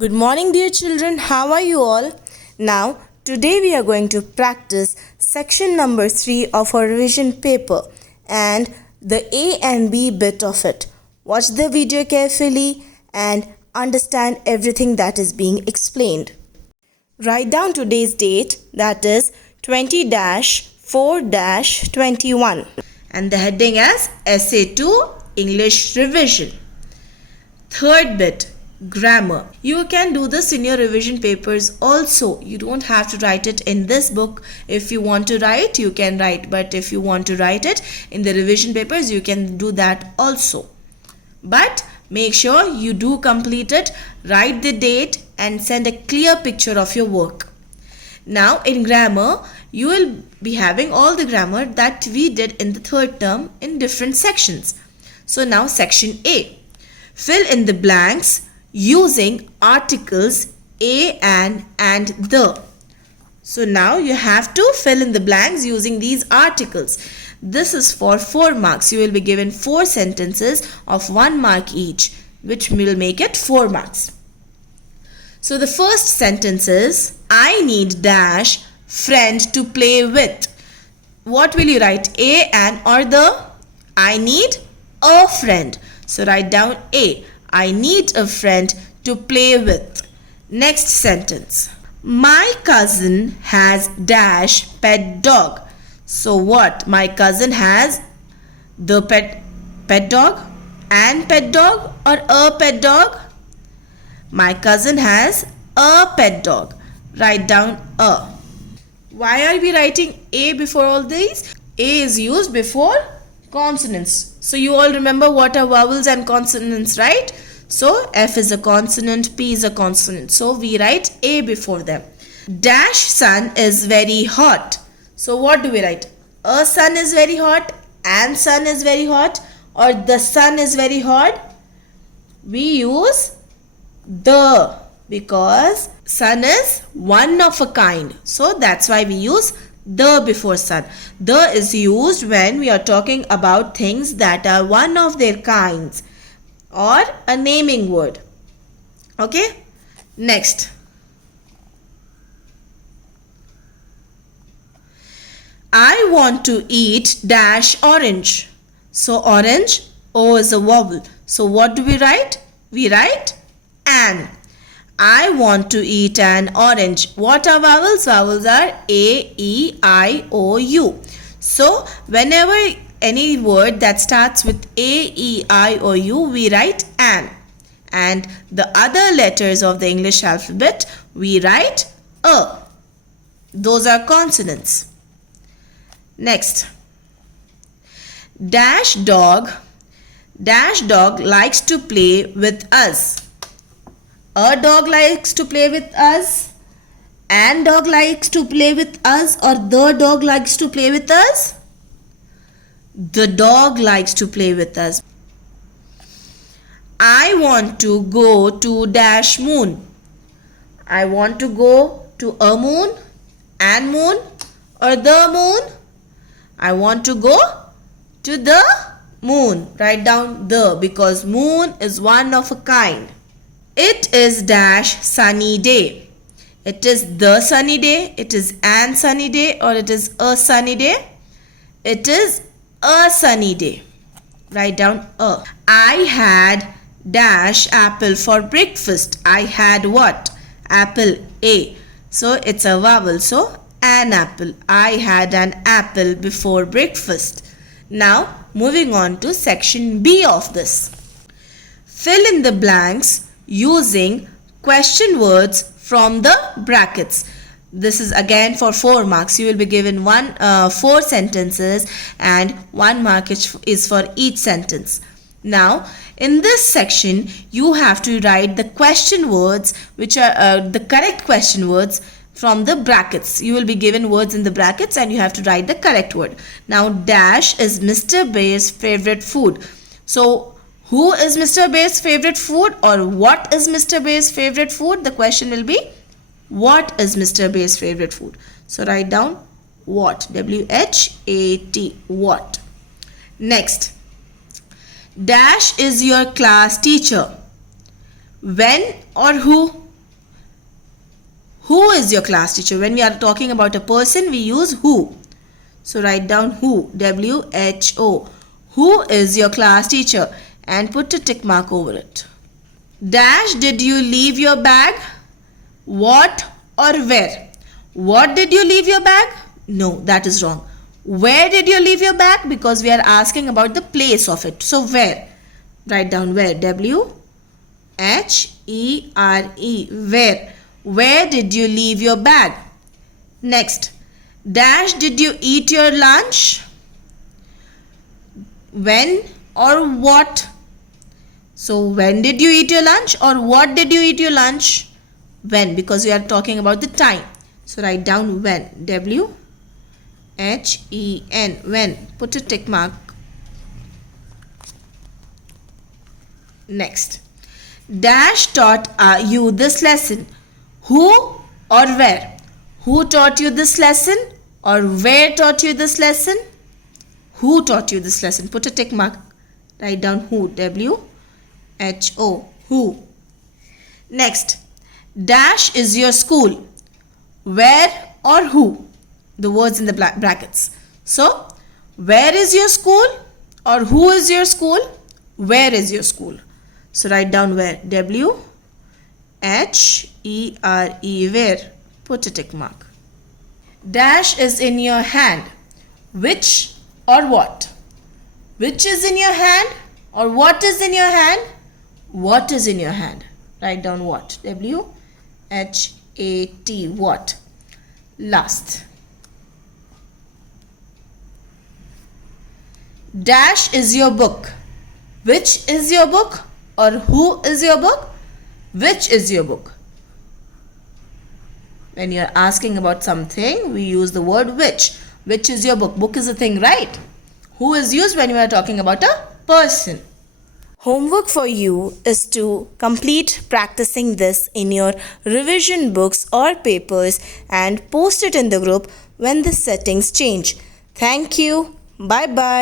Good morning, dear children. How are you all? Now, today we are going to practice section number 3 of our revision paper and the A and B bit of it. Watch the video carefully and understand everything that is being explained. Write down today's date, that is 20-4-21, and the heading as Essay 2 English Revision. Third bit, grammar. You can do this in your revision papers also. You don't have to write it in this book. If you want to write, you can write, but if you want to write it in the revision papers, you can do that also. But make sure you do complete it, write the date and send a clear picture of your work. Now in grammar, you will be having all the grammar that we did in the third term in different sections. So now section A. Fill in the blanks using articles a, an and the. So now you have to fill in the blanks using these articles. This is for 4 marks. You will be given 4 sentences of 1 mark each, which will make it 4 marks. So the first sentence is, I need dash friend to play with. What will you write? A, an or the? I need a friend. So write down A. I need a friend to play with. Next sentence. My cousin has dash pet dog. So what? My cousin has the pet dog, an pet dog or a pet dog? My cousin has a pet dog. Write down a. Why are we writing A before all these? A is used before consonants. So you all remember what are vowels and consonants, right? So F is a consonant, P is a consonant. So we write A before them. Dash sun is very hot. So what do we write? A sun is very hot, and sun is very hot, or the sun is very hot? We use the, because sun is one of a kind. So that's why we use the before sun. The is used when we are talking about things that are one of their kinds or a naming word. Okay? Next. I want to eat dash orange. So orange, O is a vowel. So what do we write? We write an. I want to eat an orange. What are vowels? Vowels are A, E, I, O, U. So whenever any word that starts with A, E, I, O, U, we write an. And the other letters of the English alphabet, we write a. Those are consonants. Next. Dash dog likes to play with us. A dog likes to play with us, an dog likes to play with us, or the dog likes to play with us? The dog likes to play with us. I want to go to dash moon. I want to go to a moon, an moon, or the moon? I want to go to the moon. Write down the, because moon is one of a kind. It is dash sunny day. It is the sunny day, it is an sunny day, or it is a sunny day? It is a sunny day. Write down a. I had dash apple for breakfast. I had what? Apple, A. So it's a vowel. So an apple. I had an apple before breakfast. Now moving on to section B of this. Fill in the blanks using question words from the brackets. This is again for 4 marks. You will be given 4 sentences and 1 mark is for each sentence. Now in this section you have to write the question words, which are the correct question words from the brackets. You will be given words in the brackets and you have to write the correct word. Now dash is Mr. Bear's favorite food. So who is Mr. Bear's favorite food, or what is Mr. Bear's favorite food? The question will be, what is Mr. Bear's favorite food? So write down what, W-H-A-T, what. Next, dash is your class teacher. When or who? Who is your class teacher? When we are talking about a person, we use who. So write down who, W-H-O. Who is your class teacher? And put a tick mark over it. Dash, did you leave your bag? What or where? What did you leave your bag? No, that is wrong. Where did you leave your bag? Because we are asking about the place of it. So where? Write down where, W-H-E-R-E, where. Where did you leave your bag? Next, dash, did you eat your lunch? When or what? So when did you eat your lunch or what did you eat your lunch? When, because we are talking about the time. So write down when, W-H-E-N, when. Put a tick mark. Next, dash taught you this lesson. Who or where? Who taught you this lesson or where taught you this lesson? Who taught you this lesson? Put a tick mark. Write down who, W-H-O, who. Next, dash is your school. Where or who? The words in the brackets. So, where is your school or who is your school? Where is your school? So, write down where, W-H-E-R-E, where. Put a tick mark. Dash is in your hand. Which or what? Which is in your hand or what is in your hand? What is in your hand? Write down what, W-H-A-T, what. Last, dash is your book. Which is your book or who is your book? Which is your book? When you are asking about something, we use the word which. Which is your book? Book is a thing, right? Who is used when you are talking about a person. Homework for you is to complete practicing this in your revision books or papers and post it in the group when the settings change. Thank you. Bye bye.